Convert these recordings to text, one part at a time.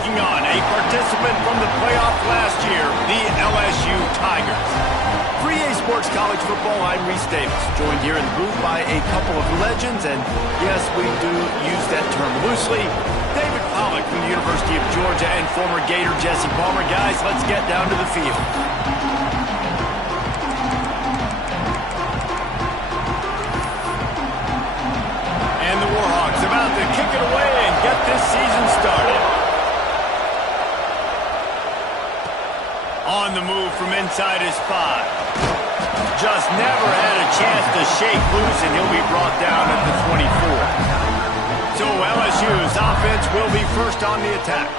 taking on a participant from the playoff last year, the LSU Tigers. 3A Sports College Football, I'm Reese Davis, joined here in the booth by a couple of legends, and yes, we do use that term loosely. David Pollock from the University of Georgia and former Gator Jesse Palmer. Guys, let's get down to the field. And the Warhawks about to kick it away and get this season started. On the move from inside his 5. Just never had a chance to shake loose, and he'll be brought down at the 24. So LSU's offense will be first on the attack.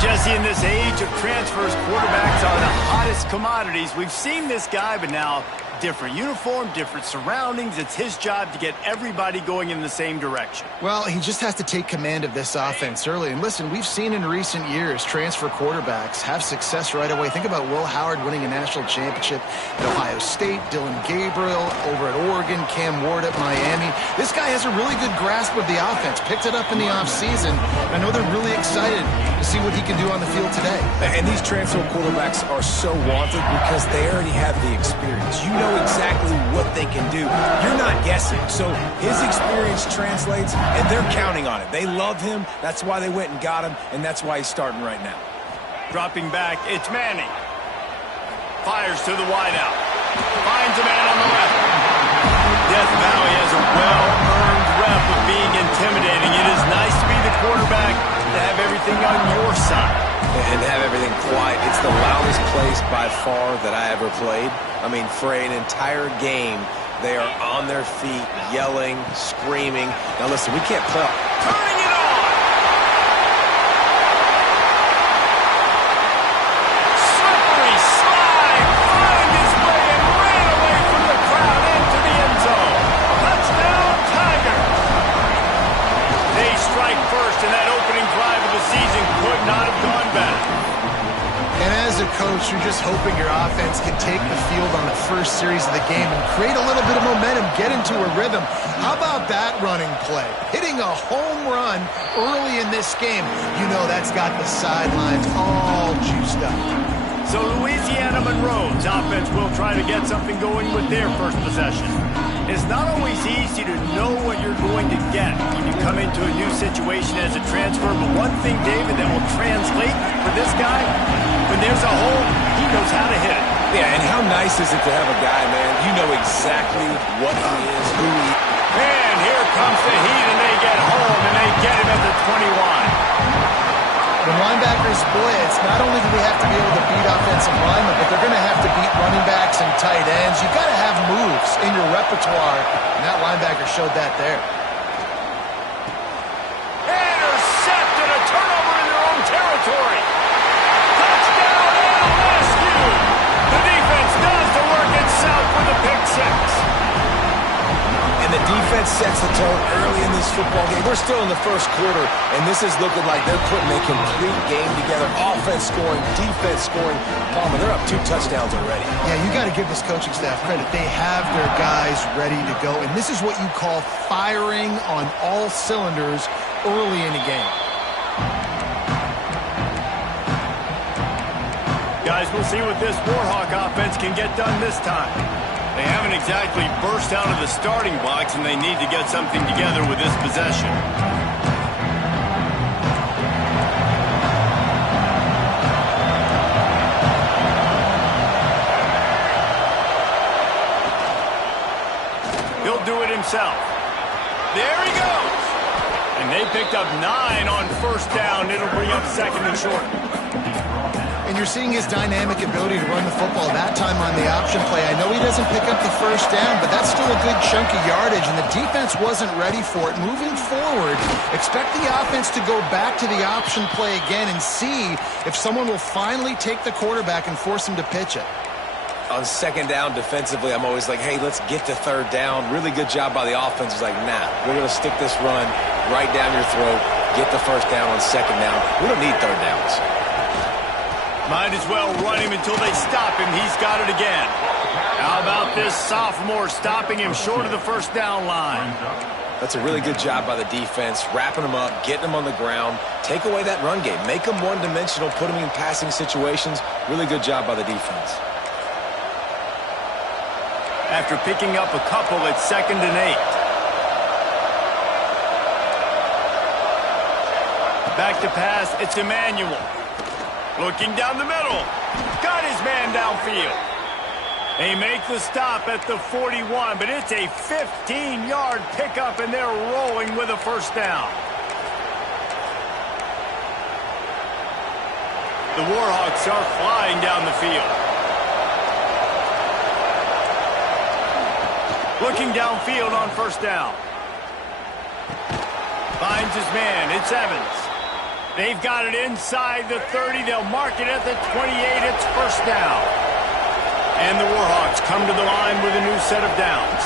Jesse, in this age of transfers, quarterbacks are the hottest commodities. We've seen this guy, but now different uniform, different surroundings. It's his job to get everybody going in the same direction. Well, he just has to take command of this offense early. And listen, we've seen in recent years transfer quarterbacks have success right away. Think about Will Howard winning a national championship at Ohio State, Dylan Gabriel over at Oregon, Cam Ward at Miami. This guy has a really good grasp of the offense, picked it up in the offseason. I know they're really excited to see what he can do on the field today. And these transfer quarterbacks are so wanted because they already have the experience. You know exactly what they can do. You're not guessing. So his experience translates, and they're counting on it. They love him. That's why they went and got him, and that's why he's starting right now. Dropping back, it's Manning. Fires to the wideout. Finds a man on the left. Death Valley has a well-earned rep of being intimidating. It is nice to be the quarterback, to have everything on your side. And have everything quiet. It's the loudest place by far that I ever played. I mean, for an entire game, they are on their feet, yelling, screaming. Now listen, we can't play. Turning it on! Slippery slide, found his way and ran away from the crowd into the end zone. Touchdown, Tigers! They strike first, and that opening drive of the season could not have gone better. And as a coach, you're just hoping your offense can take the field on the first series of the game and create a little bit of momentum, get into a rhythm. How about that running play? Hitting a home run early in this game. You know that's got the sidelines all juiced up. So Louisiana Monroe's offense will try to get something going with their first possession. It's not always easy to know what you're going to get when you come into a new situation as a transfer, but one thing, David, that will translate for this guy, when there's a hole, he knows how to hit it. Yeah, and how nice is it to have a guy, man, you know exactly what he is, who he is. And here comes the heat, and they get home, and they get him at the 21. When linebackers play, it's not only do they have to be able to beat offensive linemen, but they're going to have to beat running backs and tight ends. You've got to have moves in your repertoire, and that linebacker showed that there. Intercepted, a turnover in their own territory. Touchdown, LSU. The defense does the work itself with a pick 6. And the defense sets the tone early in this football game. We're still in the first quarter, and this is looking like they're putting a complete game together. Offense scoring, defense scoring. Palmer, they're up 2 touchdowns already. Yeah, you got to give this coaching staff credit. They have their guys ready to go, and this is what you call firing on all cylinders early in the game. Guys, we'll see what this Warhawk offense can get done this time. They haven't exactly burst out of the starting blocks, and they need to get something together with this possession. He'll do it himself. There he goes! And they picked up 9 on first down. It'll bring up 2nd and short. And you're seeing his dynamic ability to run the football that time on the option play. I know he doesn't pick up the first down, but that's still a good chunk of yardage, and the defense wasn't ready for it. Moving forward, expect the offense to go back to the option play again and see if someone will finally take the quarterback and force him to pitch it. On 2nd down defensively, I'm always like, hey, let's get to 3rd down. Really good job by the offense. It's like, nah, we're going to stick this run right down your throat, get the first down on 2nd down. We don't need 3rd downs. Might as well run him until they stop him. He's got it again. How about this sophomore stopping him short of the first down line? That's a really good job by the defense, wrapping them up, getting them on the ground. Take away that run game. Make them one-dimensional, put them in passing situations. Really good job by the defense. After picking up a couple, it's 2nd and 8. Back to pass, it's Emmanuel. Looking down the middle. Got his man downfield. They make the stop at the 41, but it's a 15-yard pickup, and they're rolling with a first down. The Warhawks are flying down the field. Looking downfield on first down. Finds his man. It's Evans. They've got it inside the 30. They'll mark it at the 28. It's first down. And the Warhawks come to the line with a new set of downs.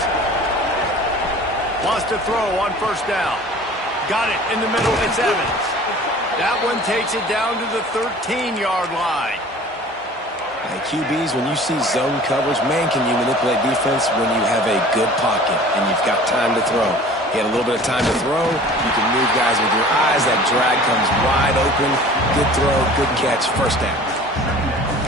Wants to throw on first down. Got it in the middle. It's Evans. That one takes it down to the 13-yard line. Hey, QBs, when you see zone coverage, man, can you manipulate defense when you have a good pocket and you've got time to throw. You had a little bit of time to throw. You can move guys with your eyes. That drag comes wide open. Good throw, good catch, first down.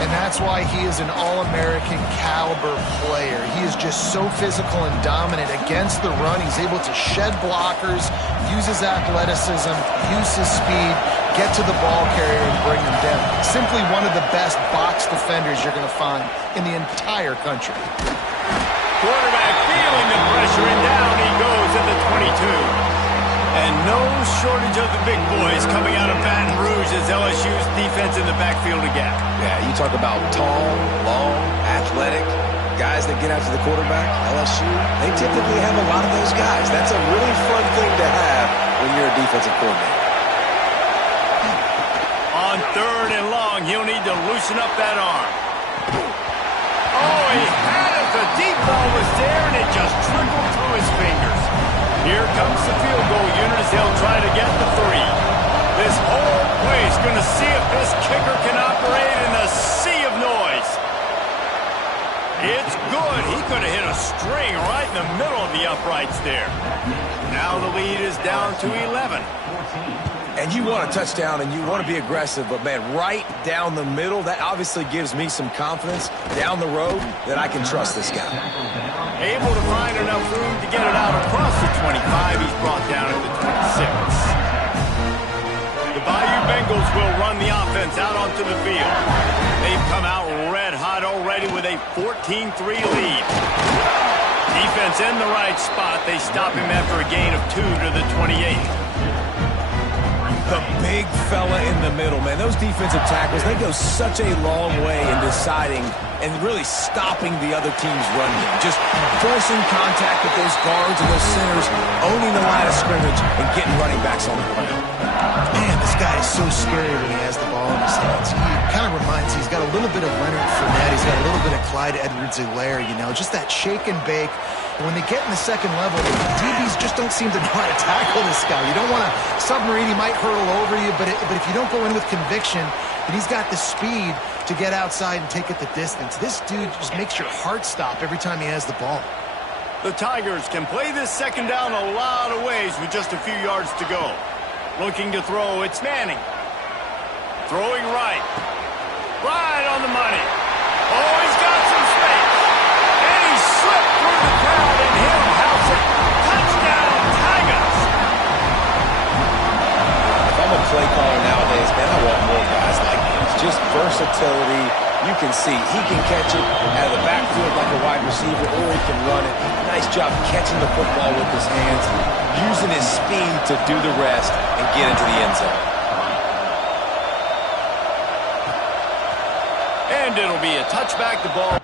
And that's why he is an all-American caliber player. He is just so physical and dominant against the run. He's able to shed blockers, use his athleticism, use his speed, get to the ball carrier and bring him down. Simply one of the best box defenders you're going to find in the entire country. Quarterback feeling the pressure, and down he goes at the 22. And no shortage of the big boys coming out of Baton Rouge as LSU's defense in the backfield again. Yeah, you talk about tall, long, athletic guys that get after the quarterback. LSU, they typically have a lot of those guys. That's a really fun thing to have when you're a defensive coordinator. On 3rd and long, he'll need to loosen up that arm. Oh, he had it. The deep ball was there, and it just trickled through his fingers. Here comes the field goal unit as they'll try to get the 3. This whole place going to see if this kicker can operate in a sea of noise. It's good. He could have hit a string right in the middle of the uprights there. Now the lead is down to 11. And you want a touchdown and you want to be aggressive, but, man, right down the middle, that obviously gives me some confidence down the road that I can trust this guy. Able to find enough room to get it out across the 25. He's brought down at the 26. The Bayou Bengals will run the offense out onto the field. They've come out red hot already with a 14-3 lead. Defense in the right spot. They stop him after a gain of 2 to the 28. The big fella in the middle, man. Those defensive tackles, they go such a long way in deciding and really stopping the other team's run game. Just forcing contact with those guards and those centers, owning the line of scrimmage, and getting running backs on the ground. Man, this guy is so scary when he has the ball in his hands. He kind of reminds me, he's got a little bit of Leonard Fournette. He's got a little bit of Clyde Edwards-Helaire, you know, just that shake and bake. And when they get in the second level, the DBs just don't seem to know how to tackle this guy. You don't want to submarine. He might hurtle over you, but if you don't go in with conviction, and he's got the speed to get outside and take it the distance, this dude just makes your heart stop every time he has the ball. The Tigers can play this second down a lot of ways with just a few yards to go. Looking to throw, it's Manning. Throwing right. Right on the money. Oh, he's got some space. And he slipped through the crowd, and he'll house it. Touchdown, Tigers. If I'm a play caller nowadays, man, I want more guys like this. Just versatility. You can see he can catch it out of the backfield like a wide receiver, or he can run it. Nice job catching the football with his hands, using his speed to do the rest and get into the end zone. And it'll be a touchback. The ball.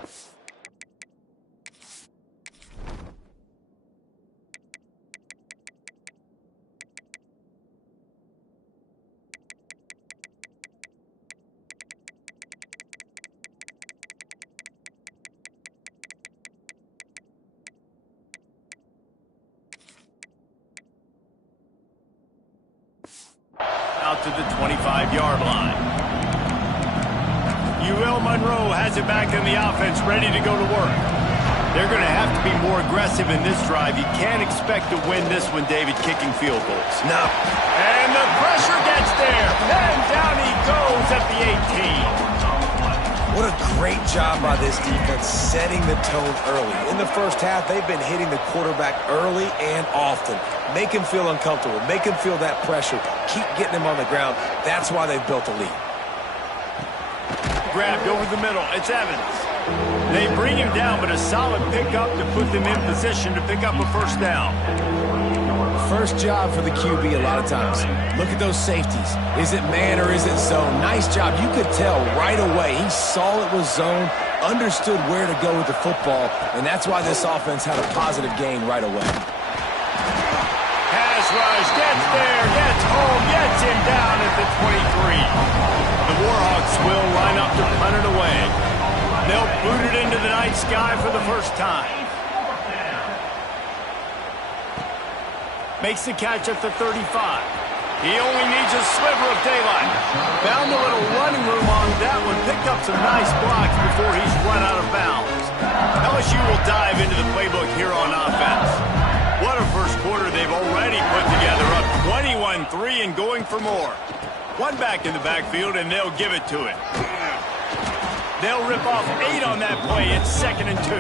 Out to the 25-yard line. UL Monroe has it back in the offense, ready to go to work. They're going to have to be more aggressive in this drive. You can't expect to win this one, David, kicking field goals. No. And the pressure gets there. And down he goes at the 18. What a great job by this defense setting the tone early. In the first half, they've been hitting the quarterback early and often. Make him feel uncomfortable. Make him feel that pressure. Keep getting him on the ground. That's why they've built a lead. Grabbed over the middle. It's Evans. They bring him down, but a solid pickup to put them in position to pick up a first down. First job for the QB a lot of times. Look at those safeties. Is it man or is it zone? Nice job. You could tell right away. He saw it was zone, understood where to go with the football, and that's why this offense had a positive gain right away. Pass rush, gets there, gets home, gets him down at the 23. The Warhawks will line up to punt it away. They'll boot it into the night sky for the first time. Makes the catch at the 35. He only needs a sliver of daylight. Found a little running room on that one. Picked up some nice blocks before he's run out of bounds. LSU will dive into the playbook here on offense. What a first quarter they've already put together, up 21-3 and going for more. One back in the backfield, and they'll give it to him. They'll rip off 8 on that play. It's 2nd and 2.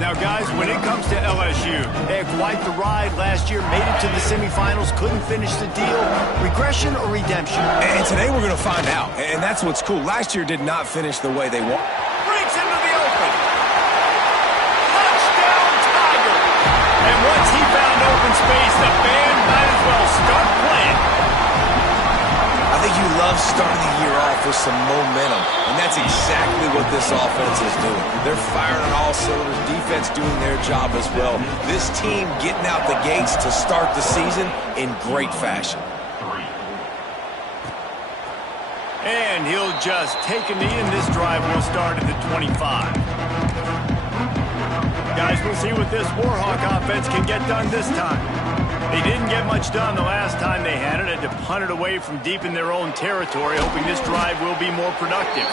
Now, guys, when it comes to LSU, they had quite the ride last year, made it to the semifinals, couldn't finish the deal. Regression or redemption? And today we're going to find out, and that's what's cool. Last year did not finish the way they want. Breaks into the open. Touchdown, Tiger. And once he found open space, the band might as well start playing. I think you love starting the year off with some momentum, and that's exactly what this offense is doing. They're firing on all cylinders, defense doing their job as well. This team getting out the gates to start the season in great fashion. And he'll just take a knee, and this drive will start at the 25. Guys, we'll see what this Warhawk offense can get done this time. They didn't get much done the last time they had it. Had to punt it away from deep in their own territory, hoping this drive will be more productive.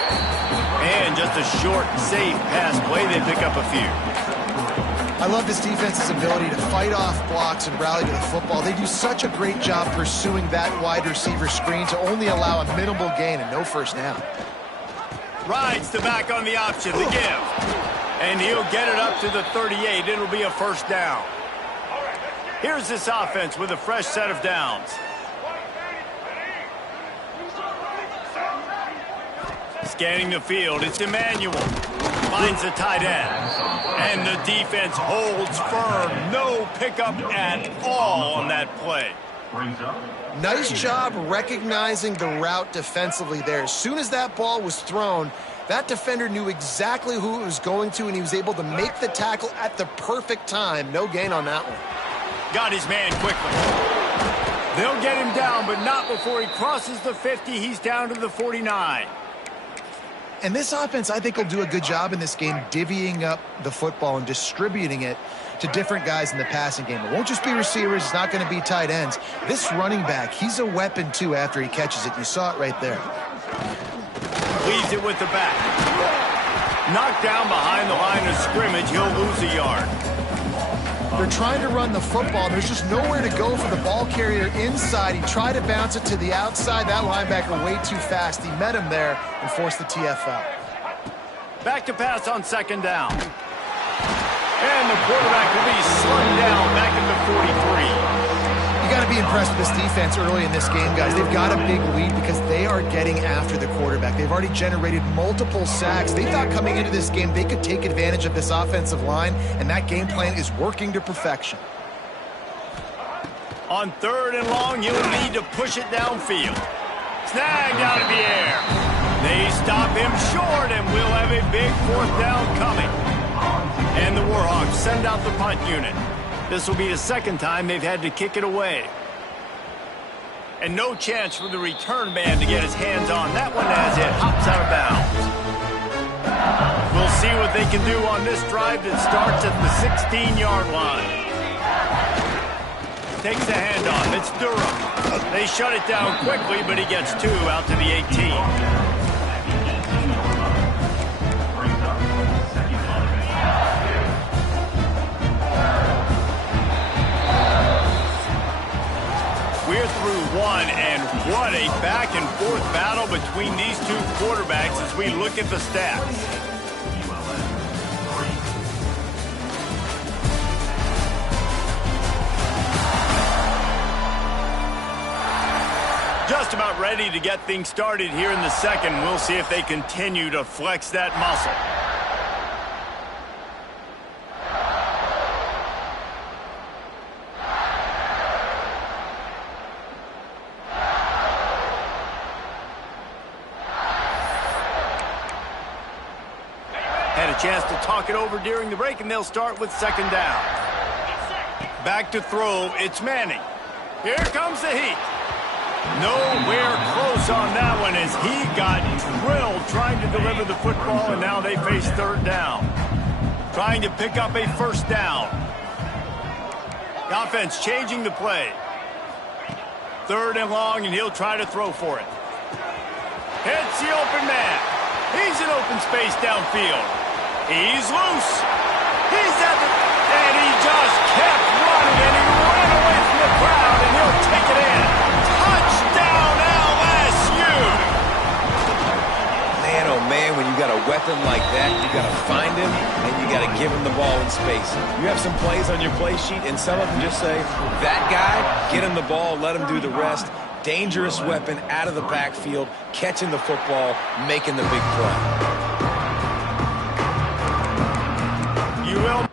And just a short, safe pass play, they pick up a few. I love this defense's ability to fight off blocks and rally to the football. They do such a great job pursuing that wide receiver screen to only allow a minimal gain and no first down. Rides the back on the option, the give. And he'll get it up to the 38. It'll be a first down. Here's this offense with a fresh set of downs. Scanning the field, it's Emmanuel. Finds the tight end. And the defense holds firm. No pickup at all on that play. Nice job recognizing the route defensively there. As soon as that ball was thrown, that defender knew exactly who it was going to, and he was able to make the tackle at the perfect time. No gain on that one. Got his man quickly. They'll get him down, but not before he crosses the 50. He's down to the 49. And this offense, I think, will do a good job in this game divvying up the football and distributing it to different guys in the passing game. It won't just be receivers. It's not going to be tight ends. This running back, he's a weapon, too, after he catches it. You saw it right there. Leaves it with the back. Knocked down behind the line of scrimmage. He'll lose a yard. They're trying to run the football. There's just nowhere to go for the ball carrier inside. He tried to bounce it to the outside. That linebacker way too fast. He met him there and forced the TFL. Back to pass on 2nd down. And the quarterback will be slung down back at the 43. You got to be impressed with this defense early in this game, guys. They've got a big lead because they are getting after the quarterback. They've already generated multiple sacks. They thought coming into this game they could take advantage of this offensive line, and that game plan is working to perfection. On 3rd and long, he'll need to push it downfield. Snagged out of the air. They stop him short, and we'll have a big 4th down coming. And the Warhawks send out the punt unit. This will be the 2nd time they've had to kick it away. And no chance for the return man to get his hands on that one as it hops out of bounds. We'll see what they can do on this drive that starts at the 16-yard line. Takes the handoff. It's Durham. They shut it down quickly, but he gets 2 out to the 18. one, and what a back-and-forth battle between these two quarterbacks as we look at the stats. Just about ready to get things started here in the second. We'll see if they continue to flex that muscle. Had a chance to talk it over during the break, and they'll start with second down. Back to throw, it's Manning. Here comes the heat. Nowhere close on that one as he got drilled trying to deliver the football, and now they face third down. Trying to pick up a first down. The offense changing the play. Third and long, and he'll try to throw for it. Hits the open man. He's in open space downfield. He's loose. He's at the... And he just kept running, and he ran away from the crowd, and he'll take it in. Touchdown, LSU! Man, oh man, when you got a weapon like that, you got to find him, and you got to give him the ball in space. You have some plays on your play sheet, and some of them just say, that guy, get him the ball, let him do the rest. Dangerous weapon out of the backfield, catching the football, making the big play. You will...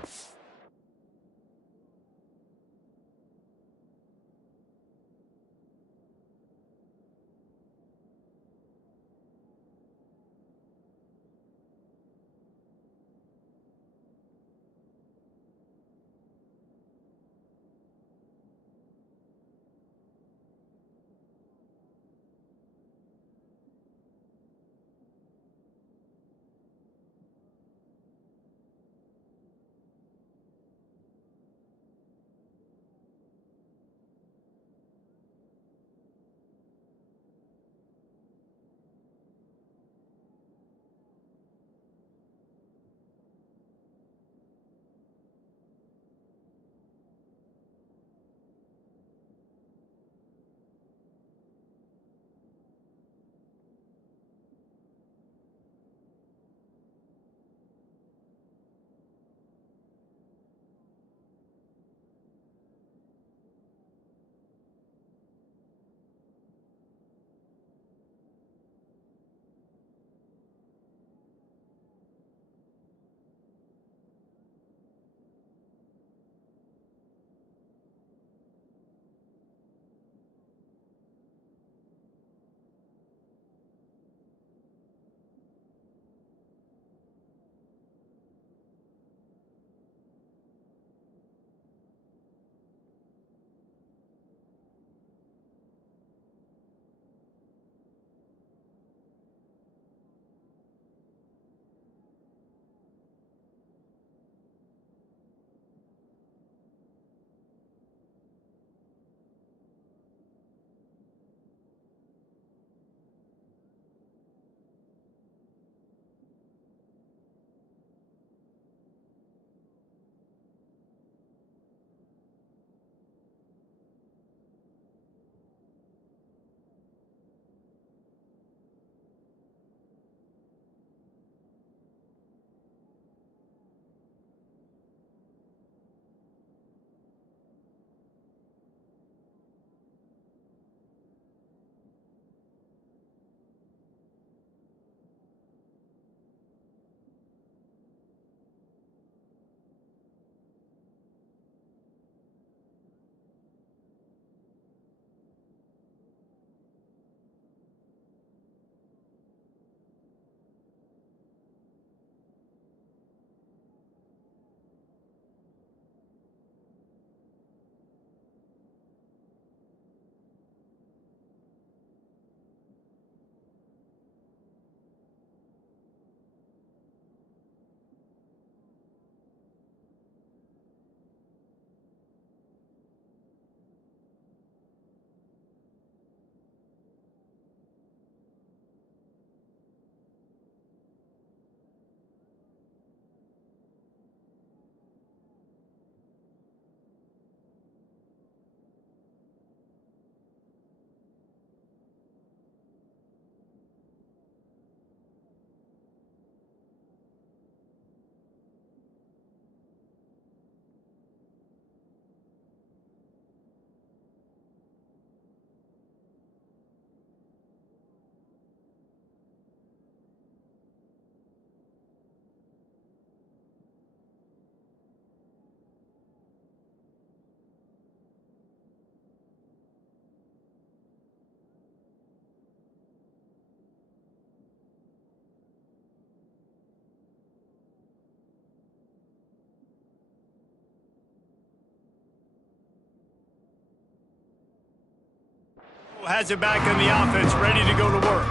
Has it back in the offense, ready to go to work.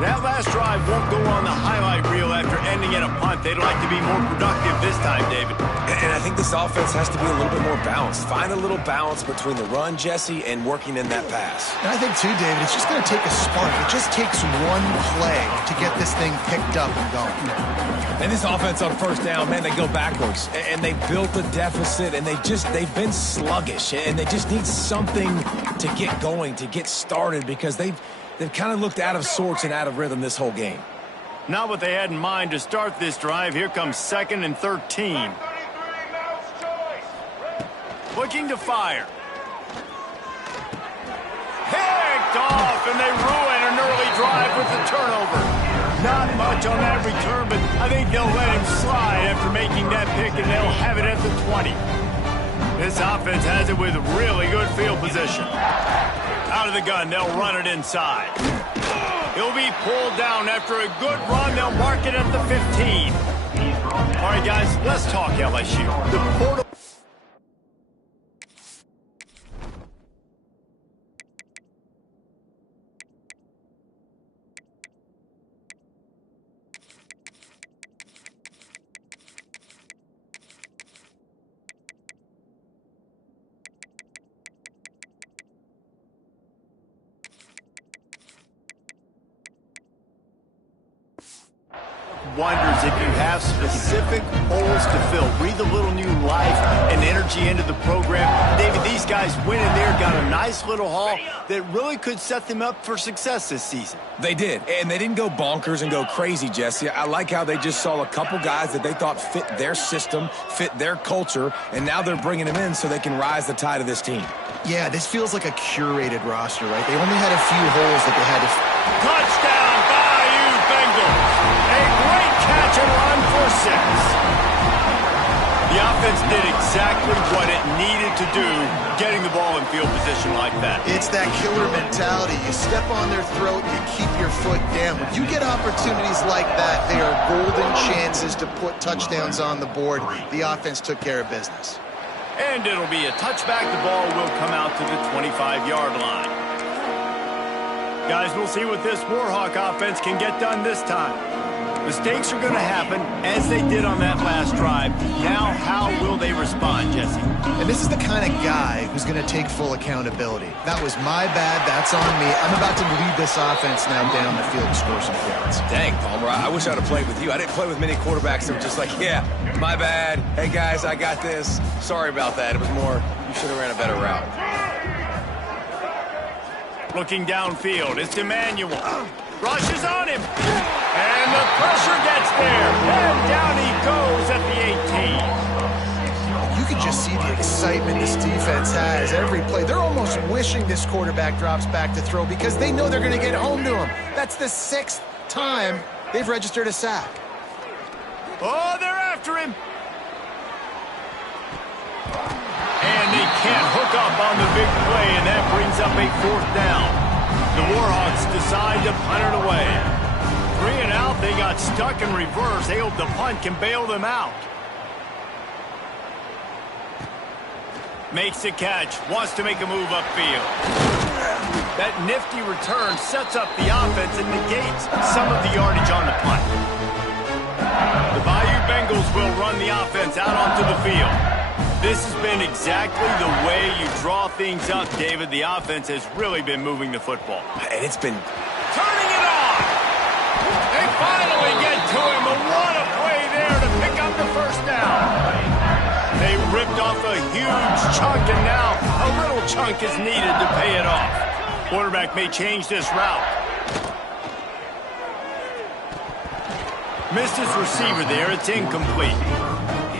That last drive won't go on the highlight reel after ending in a punt. They'd like to be more productive this time, David. And I think this offense has to be a little bit more balanced. Find a little balance between the run, Jesse, and working in that pass. And I think, too, David, it's just going to take a spark. It just takes one play to get this thing picked up and going. And this offense on first down, man, they go backwards. And they built a deficit, and they've been sluggish. And they just need something to get going, to get started, because they've kind of looked out of sorts and out of rhythm this whole game. Not what they had in mind to start this drive. Here comes 2nd and 13. Looking to fire. Picked off, and they ruin an early drive with the turnover. Not much on that return, but I think they'll let him slide after making that pick, and they'll have it at the 20. This offense has it with really good field position. Out of the gun, they'll run it inside. He'll be pulled down after a good run. They'll mark it at the 15. All right, guys, let's talk LSU. The portal. Wonders if you have specific holes to fill. Breathe a little new life and energy into the program. David, these guys went in there, got a nice little haul that really could set them up for success this season. They did, and they didn't go bonkers and go crazy, Jesse. I like how they just saw a couple guys that they thought fit their system, fit their culture, and now they're bringing them in so they can rise the tide of this team. Yeah, this feels like a curated roster, right? They only had a few holes that they had to... Touchdown, Bayou Bengals! A great catch and run for 6. The offense did exactly what it needed to do, getting the ball in field position like that. It's that killer mentality. You step on their throat, you keep your foot down. When you get opportunities like that, they are golden chances to put touchdowns on the board. The offense took care of business. And it'll be a touchback. The ball will come out to the 25-yard line. Guys, we'll see what this Warhawk offense can get done this time. Mistakes are going to happen, as they did on that last drive. Now, how will they respond, Jesse? And this is the kind of guy who's going to take full accountability. That was my bad. That's on me. I'm about to lead this offense now down the field and score some points. Dang, Palmer, I wish I'd have played with you. I didn't play with many quarterbacks that were just like, yeah, my bad. Hey, guys, I got this. Sorry about that. It was more, you should have ran a better route. Looking downfield, it's Emmanuel. Rushes on him. And the pressure gets there. And down he goes at the 18. You can just see the excitement this defense has every play. They're almost wishing this quarterback drops back to throw because they know they're going to get home to him. That's the 6th time they've registered a sack. Oh, they're after him. And they can't hook up on the big play, and that brings up a 4th down. The Warhawks decide to punt it away. 3 and out, they got stuck in reverse. They hope the punt can bail them out. Makes the catch, wants to make a move upfield. That nifty return sets up the offense and negates some of the yardage on the punt. The Bayou Bengals will run the offense out onto the field. This has been exactly the way you draw things up, David. The offense has really been moving the football. And it's been... Turning it on! They finally get to him, but what a play there to pick up the 1st down. They ripped off a huge chunk, and now a little chunk is needed to pay it off. Quarterback may change this route. Missed his receiver there. It's incomplete.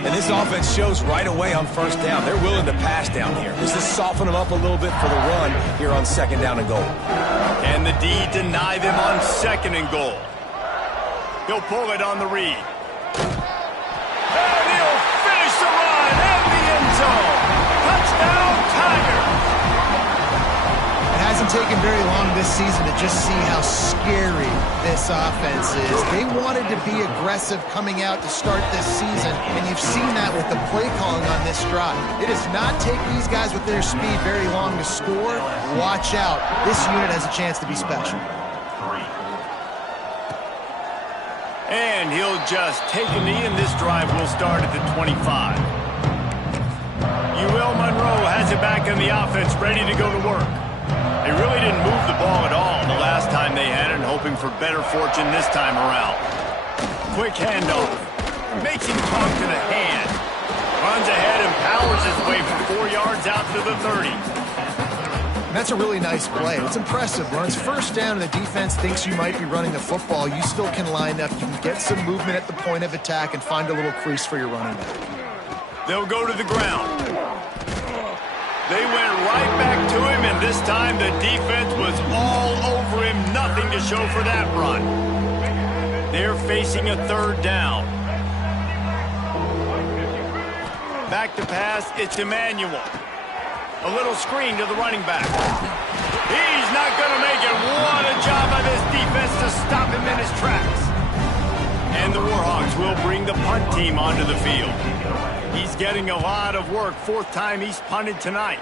And this offense shows right away on 1st down. They're willing to pass down here. This is soften them up a little bit for the run here on 2nd down and goal. And the D deny them on 2nd and goal. He'll pull it on the read. And he'll finish the run in the end zone. Touchdown, Tigers. It has hasn't taken very long this season to just see how scary this offense is. They wanted to be aggressive coming out to start this season, and you've seen that with the play calling on this drive. It does not take these guys with their speed very long to score. Watch out. This unit has a chance to be special. And he'll just take a knee, and this drive will start at the 25. UL Monroe has it back in the offense, ready to go to work. They really didn't move the ball at all the last time they had it, hoping for better fortune this time around. Quick handoff. Makes him talk to the hand. Runs ahead and powers his way for 4 yards out to the 30. And that's a really nice play. It's impressive. When it's first down and the defense thinks you might be running the football, you still can line up. You can get some movement at the point of attack and find a little crease for your running back. They'll go to the ground. They went right back to him, and this time the defense was all over him. Nothing to show for that run. They're facing a third down. Back to pass, it's Emmanuel. A little screen to the running back. He's not going to make it. What a job by this defense to stop him in his tracks. And the Warhawks will bring the punt team onto the field. He's getting a lot of work. Fourth time he's punted tonight.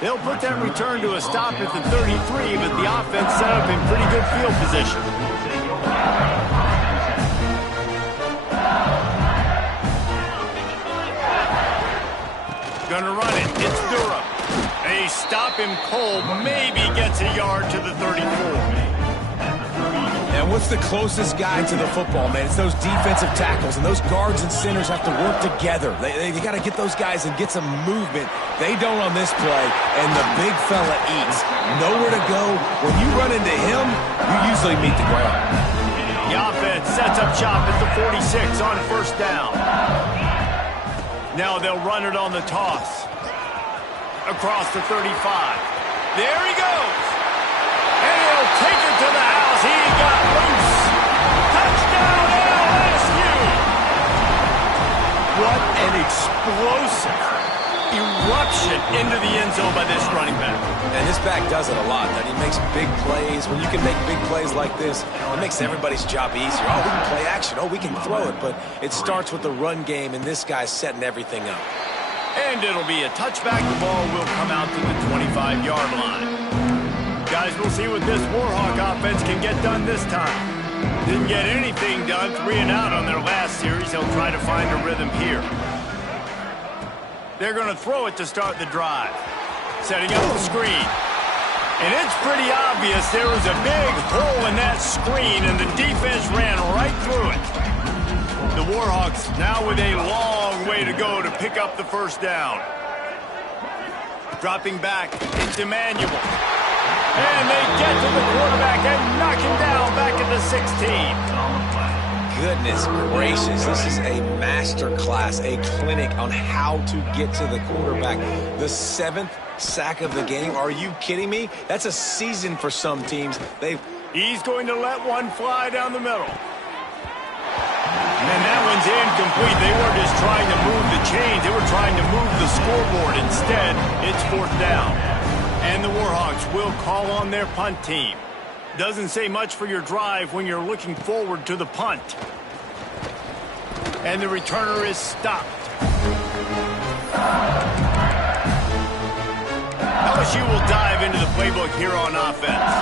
They'll put that return to a stop at the 33, but the offense set up in pretty good field position. Gonna run it. It's Durham. They stop him cold. Maybe gets a yard to the 34. And what's the closest guy to the football, man? It's those defensive tackles, and those guards and centers have to work together. They got to get those guys and get some movement. They don't on this play, and the big fella eats. Nowhere to go. When you run into him, you usually meet the ground. The offense sets up shop at the 46 on first down. Now they'll run it on the toss. Across the 35. There he goes. And he'll take it to the house. He got loose. Touchdown, LSU. What an explosive eruption into the end zone by this running back. And this back does it a lot. That he makes big plays. When you can make big plays like this, it makes everybody's job easier. Oh, we can play action. Oh, we can throw it. But it starts with the run game, and this guy's setting everything up. And it'll be a touchback. The ball will come out to the 25-yard line. Guys, we'll see what this Warhawk offense can get done this time. Didn't get anything done, 3 and out on their last series. They'll try to find a rhythm here. They're going to throw it to start the drive. Setting up the screen. And it's pretty obvious there was a big hole in that screen, and the defense ran right through it. The Warhawks now with a long way to go to pick up the first down. Dropping back, it's Emmanuel. And they get to the quarterback and knock him down back at the 16. Goodness gracious, this is a master class, a clinic on how to get to the quarterback. The 7th sack of the game. Are you kidding me? That's a season for some teams. He's going to let one fly down the middle. And that one's incomplete. They weren't just trying to move the chains. They were trying to move the scoreboard. Instead, it's fourth down. And the Warhawks will call on their punt team. Doesn't say much for your drive when you're looking forward to the punt. And the returner is stopped. LSU will dive into the playbook here on offense.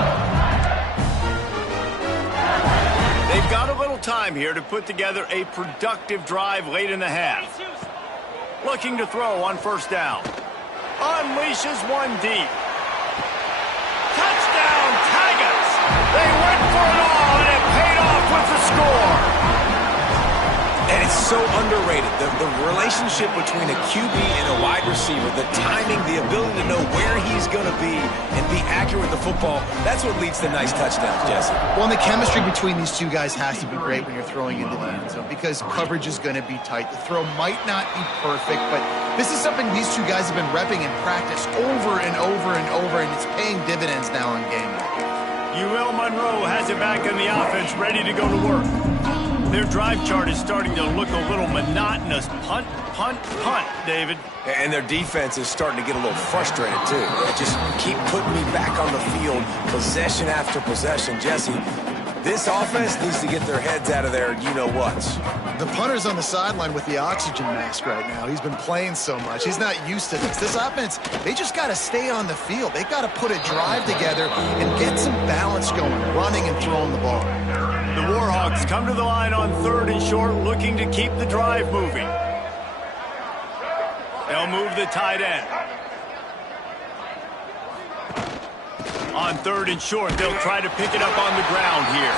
They've got a little time here to put together a productive drive late in the half. Looking to throw on first down. Unleashes one deep. Touchdown, Tigers! They went for it all, and it paid off with the score. And it's so underrated. The relationship between a QB and a wide receiver, the timing, the ability to know where he's going to be and be accurate with the football, that's what leads to nice touchdowns, Jesse. Well, and the chemistry between these two guys has to be great when you're throwing into the end zone because coverage is going to be tight. The throw might not be perfect, but this is something these two guys have been repping in practice over and over and over, and it's paying dividends now on game day. UL Monroe has it back in the offense, ready to go to work. Their drive chart is starting to look a little monotonous. Punt, punt, punt, David. And their defense is starting to get a little frustrated, too. They just keep putting me back on the field, possession after possession. Jesse, this offense needs to get their heads out of their you-know-whats. The punter's on the sideline with the oxygen mask right now. He's been playing so much. He's not used to this. This offense, they just got to stay on the field. They got to put a drive together and get some balance going, running and throwing the ball. The Warhawks come to the line on 3rd and short, looking to keep the drive moving. They'll move the tight end. On 3rd and short, they'll try to pick it up on the ground here.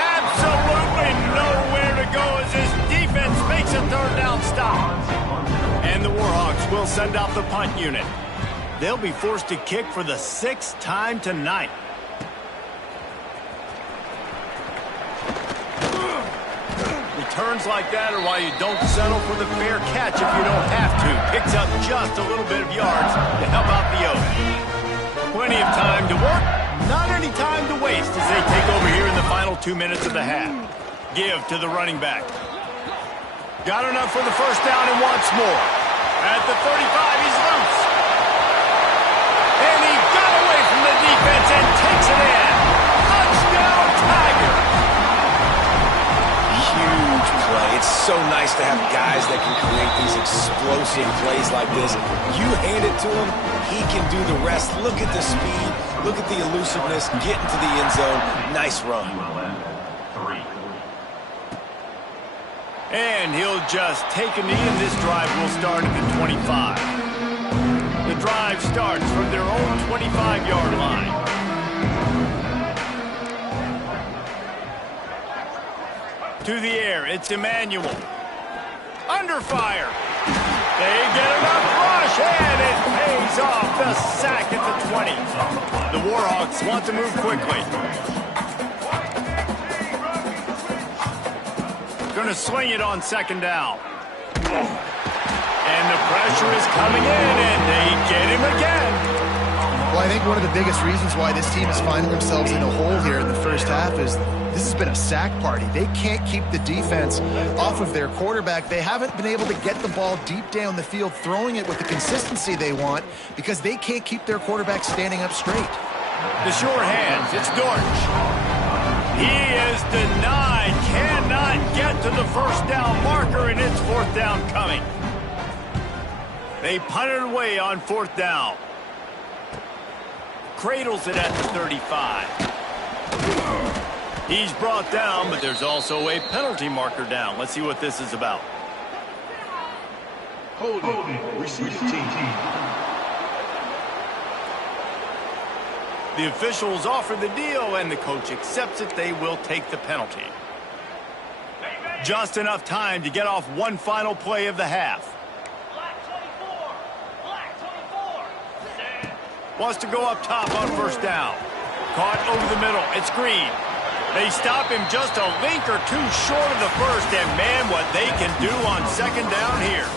Absolutely nowhere to go as this defense makes a 3rd down stop. And the Warhawks will send out the punt unit. They'll be forced to kick for the 6th time tonight. Returns like that are why you don't settle for the fair catch if you don't have to. Picks up just a little bit of yards to help out the Oaks. Plenty of time to work, not any time to waste as they take over here in the final 2 minutes of the half. Give to the running back. Got enough for the 1st down and wants more. At the 35, he's loose. And he got away from the defense and takes it in. Touchdown, Tigers! Huge play. It's so nice to have guys that can create these explosive plays like this. You hand it to him, he can do the rest. Look at the speed. Look at the elusiveness. Get into the end zone. Nice run. And he'll just take a knee, and this drive will start at the 25. The drive starts from their own 25-yard line. To the air, it's Emmanuel. Under fire. They get enough rush, and it pays off the sack at the 20. The Warhawks want to move quickly. Going to swing it on 2nd down. And the pressure is coming in, and they get him again. Well, I think one of the biggest reasons why this team is finding themselves in a hole here in the 1st half is this has been a sack party. They can't keep the defense off of their quarterback. They haven't been able to get the ball deep down the field, throwing it with the consistency they want because they can't keep their quarterback standing up straight. The sure hands, it's Dortch. He is denied, cannot get to the 1st down marker, and it's 4th down coming. They punt it away on 4th down. Cradles it at the 35. He's brought down, but there's also a penalty marker down. Let's see what this is about. Holding, receiving team. The officials offer the deal, and the coach accepts it. They will take the penalty. Just enough time to get off one final play of the half. Wants to go up top on 1st down. Caught over the middle. It's Green. They stop him just a link or two short of the 1st, and man, what they can do on 2nd down here.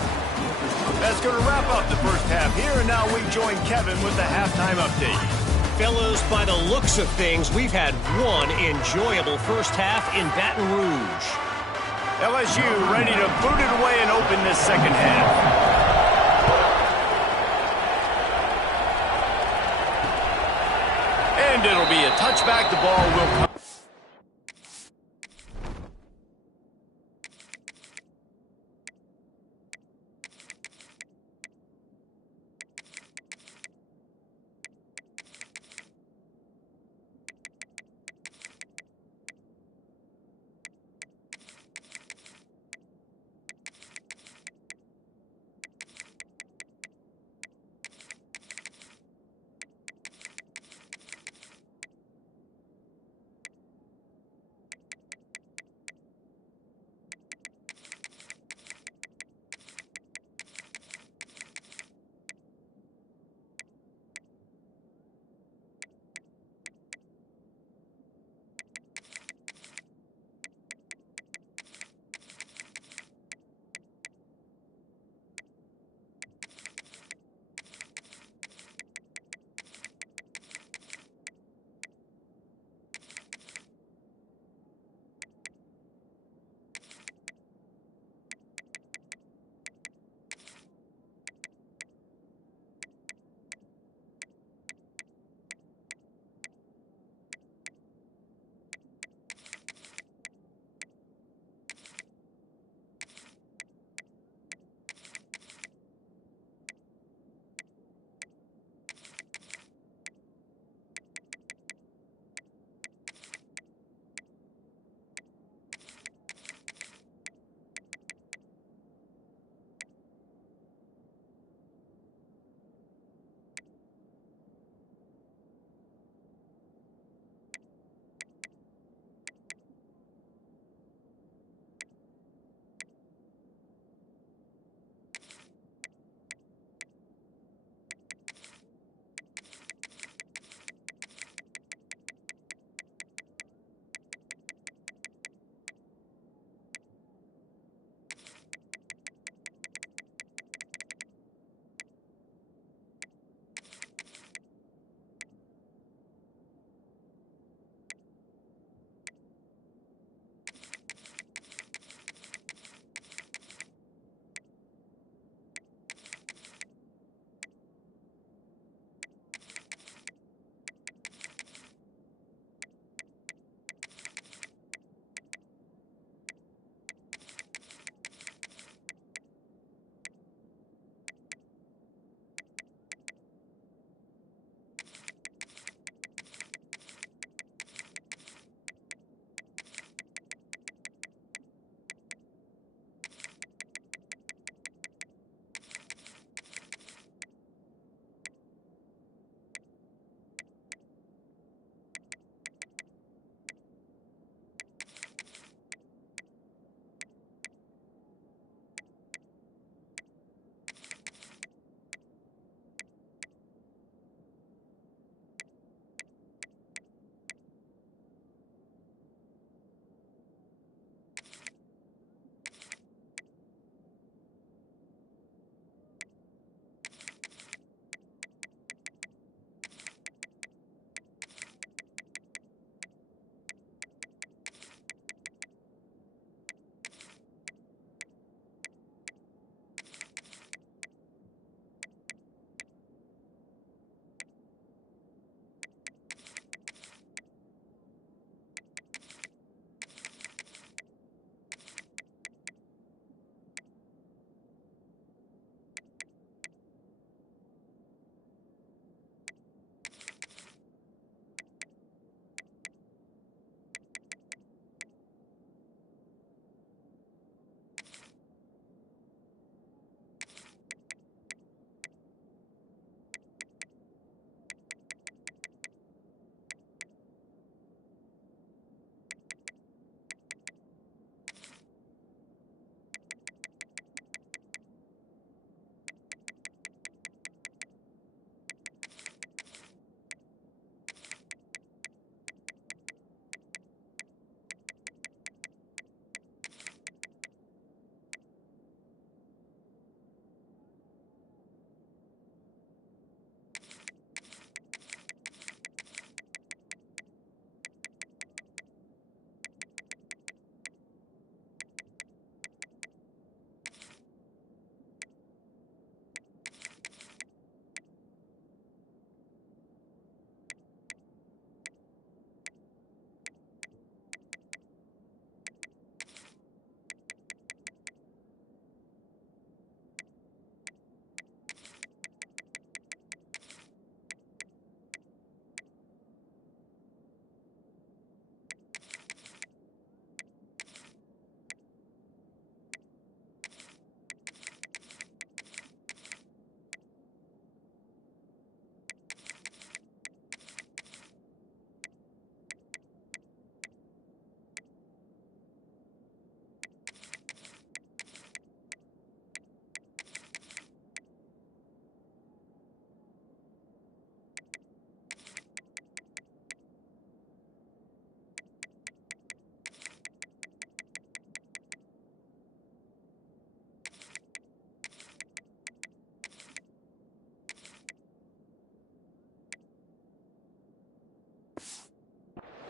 That's going to wrap up the 1st half here, and now we join Kevin with the halftime update. Fellas, by the looks of things, we've had one enjoyable 1st half in Baton Rouge. LSU ready to boot it away and open this 2nd half. And it'll be a touchback. The ball will come.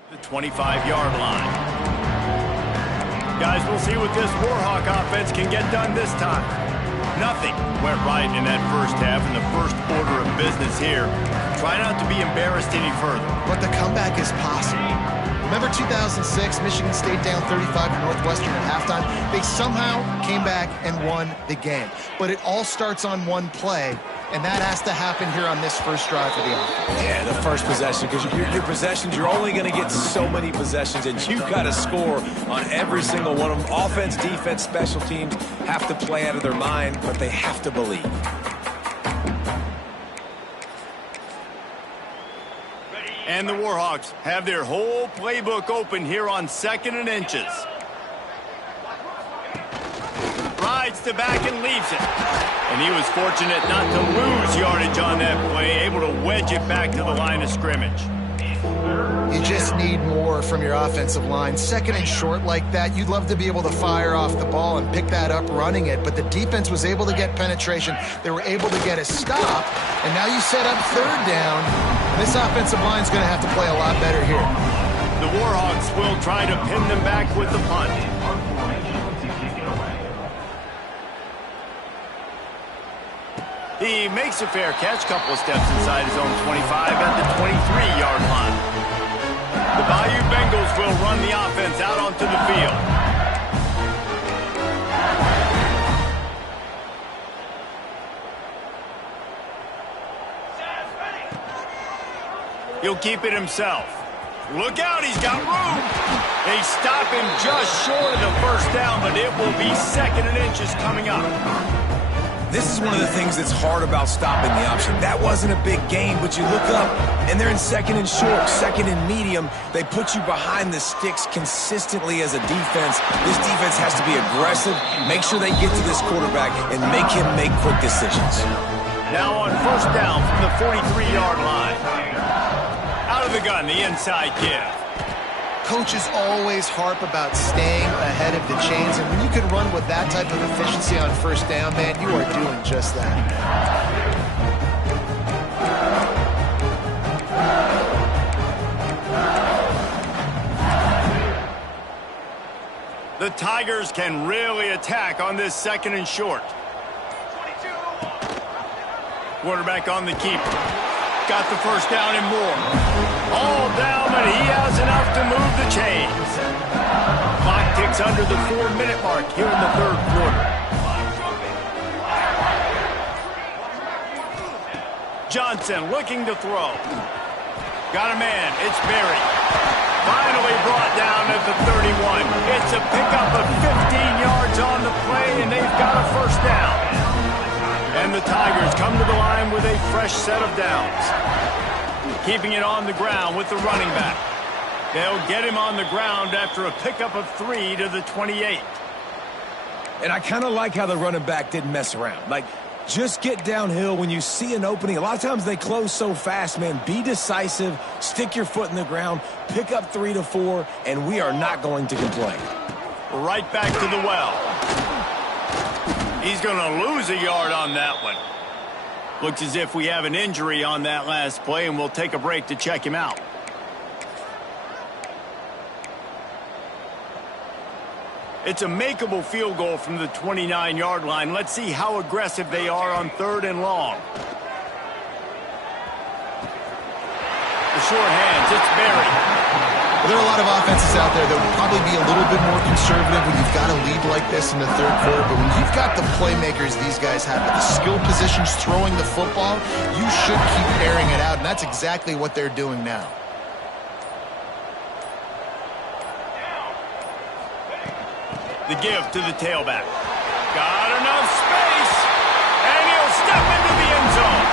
The 25-yard line. Guys, we'll see what this Warhawk offense can get done this time. Nothing went right in that first half in the first order of business here. Try not to be embarrassed any further. But the comeback is possible. Remember 2006, Michigan State down 35 to Northwestern at halftime? They somehow came back and won the game. But it all starts on one play, and that has to happen here on this first drive for the offense. Yeah, the first possession, because your possessions, you're only going to get so many possessions, and you've got to score on every single one of them. Offense, defense, special teams have to play out of their mind, but they have to believe. And the Warhawks have their whole playbook open here on 2nd and inches. Rides to back and leaves it. And he was fortunate not to lose yardage on that play, able to wedge it back to the line of scrimmage. You just need more from your offensive line. 2nd and short like that, you'd love to be able to fire off the ball and pick that up running it, but the defense was able to get penetration. They were able to get a stop, and now you set up 3rd down. This offensive line is going to have to play a lot better here. The Warhawks will try to pin them back with the punt. He makes a fair catch, couple of steps inside his own 25 at the 23-yard line. The Bayou Bengals will run the offense out onto the field. He'll keep it himself. Look out, he's got room. They stop him just short of the first down, but it will be 2nd and inches coming up. This is one of the things that's hard about stopping the option. That wasn't a big gain, but you look up, and they're in 2nd and short, 2nd and medium. They put you behind the sticks consistently as a defense. This defense has to be aggressive, make sure they get to this quarterback, and make him make quick decisions. Now on first down from the 43-yard line. Out of the gun, the inside give. Coaches always harp about staying ahead of the chains, and when you can run with that type of efficiency on first down, man, you are doing just that. The Tigers can really attack on this 2nd and short. Quarterback on the keeper. Got the first down and more. All down, but he has enough to move the chains. Clock ticks under the 4-minute mark here in the 3rd quarter. Johnson looking to throw. Got a man. It's Berry. Finally brought down at the 31. It's a pickup of 15 yards on the play, and they've got a first down. And the Tigers come to the line with a fresh set of downs. Keeping it on the ground with the running back. They'll get him on the ground after a pickup of 3 to the 28. And I kind of like how the running back didn't mess around. Like, just get downhill when you see an opening. A lot of times they close so fast, man. Be decisive, stick your foot in the ground, pick up 3 to 4, and we are not going to complain. Right back to the well. He's going to lose a yard on that one. Looks as if we have an injury on that last play, and we'll take a break to check him out. It's a makeable field goal from the 29-yard line. Let's see how aggressive they are on 3rd and long. The short hands, it's Berry. There are a lot of offenses out there that would probably be a little bit more conservative when you've got a lead like this in the 3rd quarter, but when you've got the playmakers these guys have at the skill positions throwing the football, you should keep airing it out, and that's exactly what they're doing now. The give to the tailback. Got enough space, and he'll step into the end zone.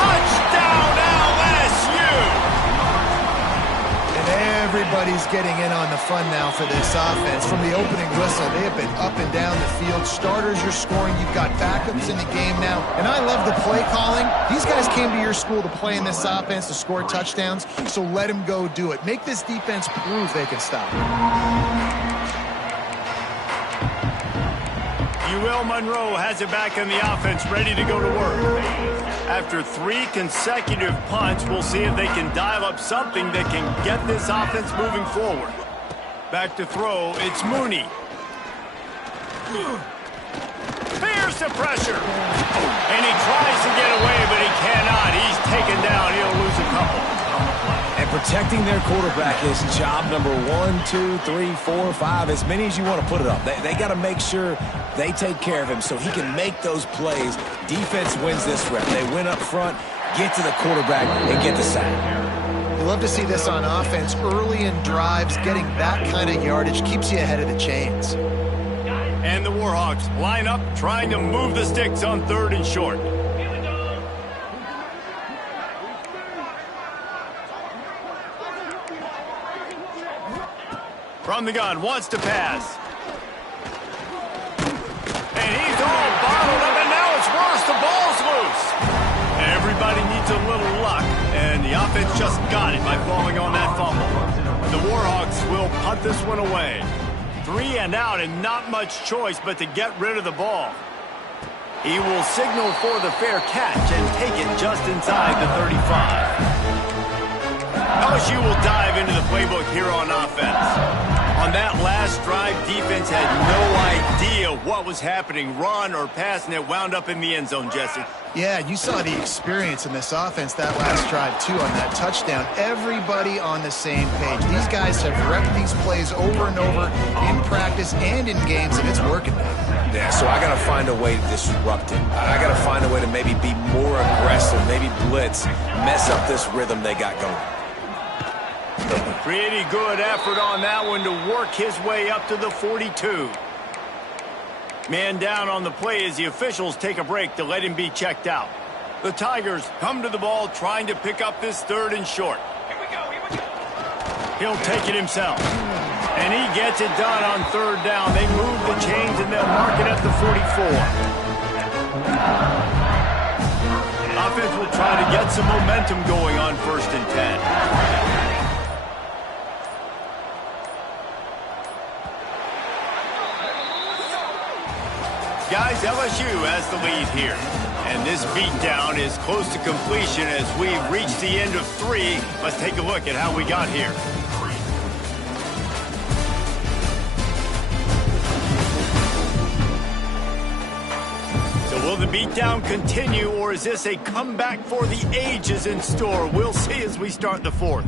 Touchdown, LSU! Everybody's getting in on the fun now for this offense. From the opening whistle, they have been up and down the field. Starters are scoring. You've got backups in the game now. And I love the play calling. These guys came to your school to play in this offense to score touchdowns, so let them go do it. Make this defense prove they can stop it. UL Monroe has it back in the offense, ready to go to work. After 3 consecutive punts, we'll see if they can dial up something that can get this offense moving forward. Back to throw, it's Mooney. Fears the pressure. And he tries to get away, but he cannot. He's taken down. He'll lose a couple. And protecting their quarterback is job number 1, 2, 3, 4, 5, as many as you want to put it up. They got to make sure they take care of him so he can make those plays. Defense wins this rep. They win up front, get to the quarterback, and get the sack. You love to see this on offense. Early in drives, getting that kind of yardage keeps you ahead of the chains. And the Warhawks line up, trying to move the sticks on 3rd and short. From the gun, wants to pass. And he's all bottled up, and now it's worse. The ball's loose. Everybody needs a little luck, and the offense just got it by falling on that fumble. The Warhawks will punt this one away. 3 and out, and not much choice but to get rid of the ball. He will signal for the fair catch and take it just inside the 35. LSU will dive into the playbook here on offense. On that last drive, defense had no idea what was happening, run or pass, and it wound up in the end zone, Jesse. Yeah, you saw the experience in this offense that last drive, too, on that touchdown. Everybody on the same page. These guys have repped these plays over and over in practice and in games, and it's working now. Yeah, so I got to find a way to disrupt it. I got to find a way to maybe be more aggressive, maybe blitz, mess up this rhythm they got going. Pretty good effort on that one to work his way up to the 42. Man down on the play as the officials take a break to let him be checked out. The Tigers come to the ball trying to pick up this 3rd and short. Here we go. He'll take it himself. And he gets it done on 3rd down. They move the chains and they'll mark it at the 44. Offense will try to get some momentum going on 1st and 10. Guys, LSU has the lead here. And this beatdown is close to completion as we reach the end of 3. Let's take a look at how we got here. So will the beatdown continue, or is this a comeback for the ages in store? We'll see as we start the 4th.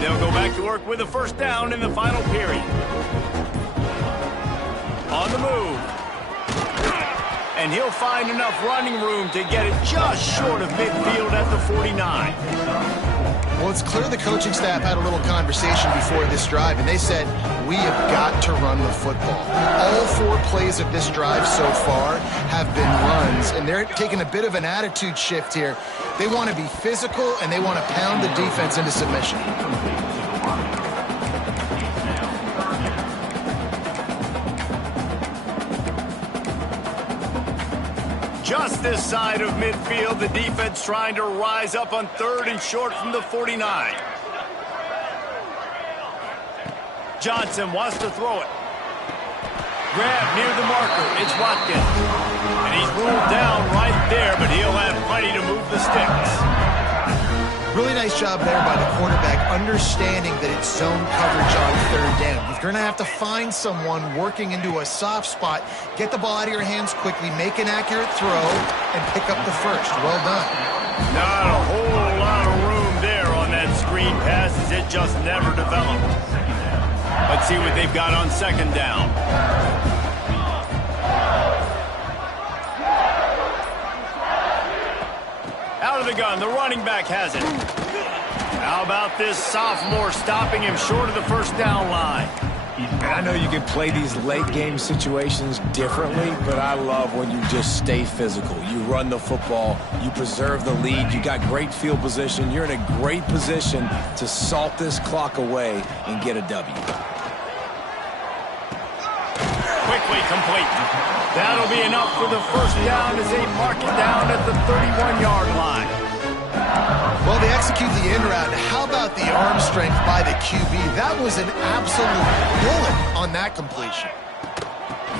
They'll go back to work with a 1st down in the final period. On the move. And he'll find enough running room to get it just short of midfield at the 49. Well, it's clear the coaching staff had a little conversation before this drive, and they said, we have got to run the football. All 4 plays of this drive so far have been runs, and they're taking a bit of an attitude shift here. They want to be physical, and they want to pound the defense into submission. Just this side of midfield, the defense trying to rise up on 3rd and short from the 49. Johnson wants to throw it. Grab near the marker. It's Watkins. And he's ruled down right there, but he'll have plenty to move the sticks. Really nice job there by the quarterback, understanding that it's zone coverage on 3rd down. You're going to have to find someone working into a soft spot, get the ball out of your hands quickly, make an accurate throw, and pick up the 1st. Well done. Not a whole lot of room there on that screen pass as it just never developed. Let's see what they've got on 2nd down. Out of the gun, the running back has it. How about this sophomore stopping him short of the 1st down line? I know you can play these late-game situations differently, but I love when you just stay physical. You run the football, you preserve the lead, you got great field position, you're in a great position to salt this clock away and get a W. Quickly complete. That'll be enough for the 1st down as they mark it down at the 31-yard line. about the arm strength by the QB? That was an absolute bullet on that completion.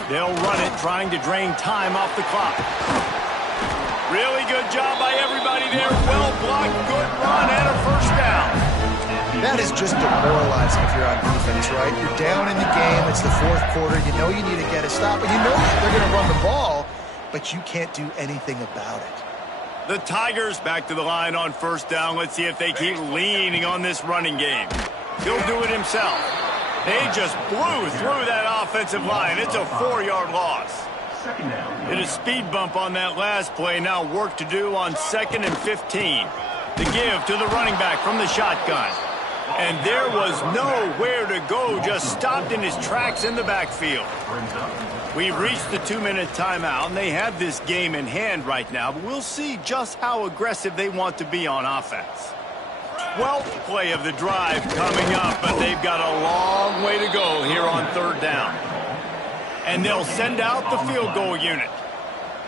They'll run it, trying to drain time off the clock. Really good job by everybody there. Well blocked, good run, and a first down. That is just demoralizing if you're on defense, right? You're down in the game. It's the fourth quarter. You know you need to get a stop, and you know they're going to run the ball, but you can't do anything about it. The Tigers back to the line on first down. Let's see if they keep leaning on this running game. He'll do it himself. They just blew through that offensive line. It's a 4-yard loss. Hit a speed bump on that last play. Now work to do on 2nd and 15. The give to the running back from the shotgun. And there was nowhere to go. Just stopped in his tracks in the backfield. We've reached the 2-minute timeout, and they have this game in hand right now. But we'll see just how aggressive they want to be on offense. 12th play of the drive coming up, but they've got a long way to go here on 3rd down. And they'll send out the field goal unit.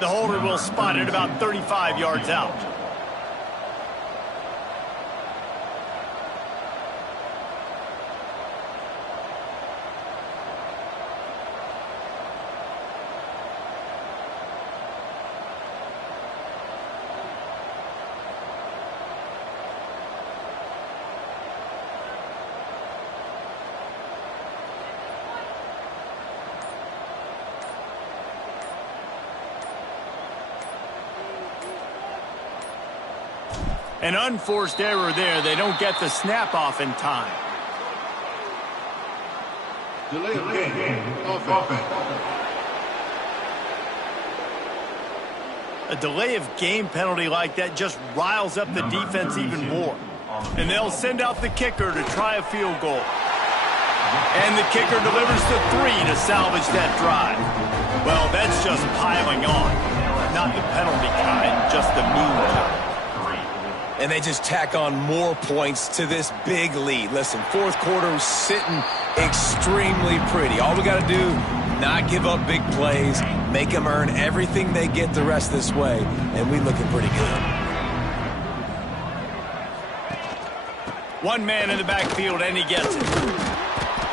The holder will spot it about 35 yards out. An unforced error there. They don't get the snap off in time. Delay of game. Offense. A delay of game penalty like that just riles up the defense even more. And they'll send out the kicker to try a field goal. And the kicker delivers the 3 to salvage that drive. Well, that's just piling on. Not the penalty kind, just the mean kind. And they just tack on more points to this big lead. Listen, fourth quarter sitting extremely pretty. All we got to do, not give up big plays, make them earn everything they get the rest this way, and we looking pretty good. One man in the backfield, and he gets it.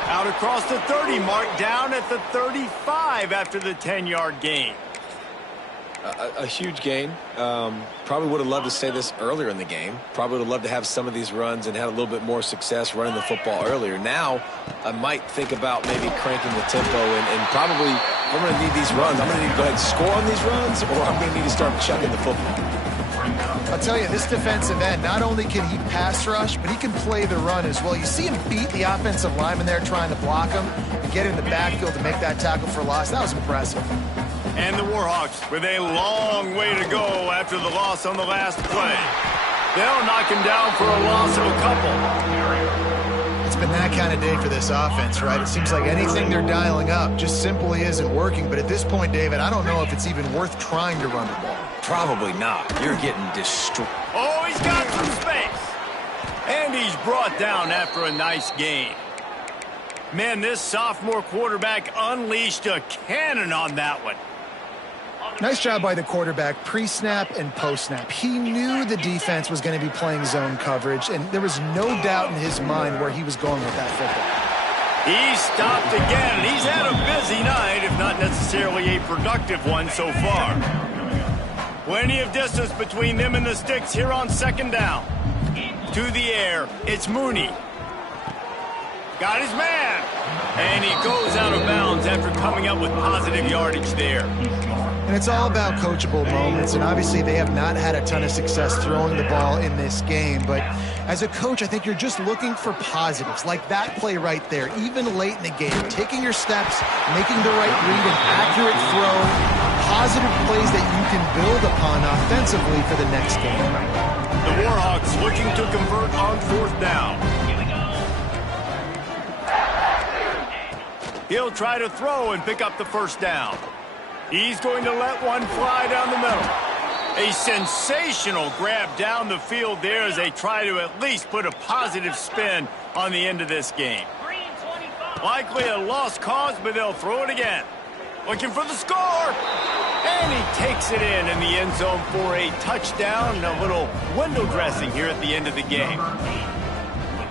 Out across the 30 mark, down at the 35 after the 10-yard gain. A huge gain. Probably would have loved to say this earlier in the game. Probably would have loved to have some of these runs and had a little bit more success running the football earlier. Now, I might think about maybe cranking the tempo and probably, if I'm going to need these runs, I'm going to need to go ahead and score on these runs, or I'm going to need to start chucking the football. I'll tell you, this defensive end, not only can he pass rush, but he can play the run as well. You see him beat the offensive lineman there trying to block him and get in the backfield to make that tackle for loss. That was impressive. And the Warhawks with a long way to go after the loss on the last play. They'll knock him down for a loss of a couple. It's been that kind of day for this offense, right? It seems like anything they're dialing up just simply isn't working. But at this point, David, I don't know if it's even worth trying to run the ball. Probably not. You're getting destroyed. Oh, he's got some space. And he's brought down after a nice gain. Man, this sophomore quarterback unleashed a cannon on that one. Nice job by the quarterback pre-snap and post-snap. He knew the defense was going to be playing zone coverage, and there was no doubt in his mind where he was going with that football. He stopped again. He's had a busy night, if not necessarily a productive one so far. Plenty of distance between them and the sticks here on 2nd down. To the air, it's Mooney. Got his man. And he goes out of bounds after coming up with positive yardage there. And it's all about coachable moments, and obviously they have not had a ton of success throwing the ball in this game. But as a coach, I think you're just looking for positives, like that play right there, even late in the game, taking your steps, making the right read, an accurate throw, positive plays that you can build upon offensively for the next game. The Warhawks looking to convert on 4th down. He'll try to throw and pick up the first down. He's going to let one fly down the middle. A sensational grab down the field there as they try to at least put a positive spin on the end of this game. Likely a lost cause, but they'll throw it again. Looking for the score. And he takes it in the end zone for a touchdown and a little window dressing here at the end of the game.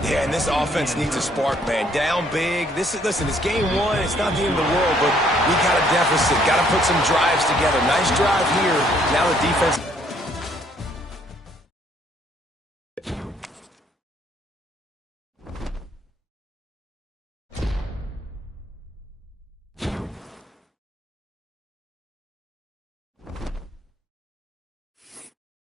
Yeah, and this offense needs a spark, man. Down big. Listen, it's game one. It's not the end of the world, but we got a deficit. Got to put some drives together. Nice drive here. Now the defense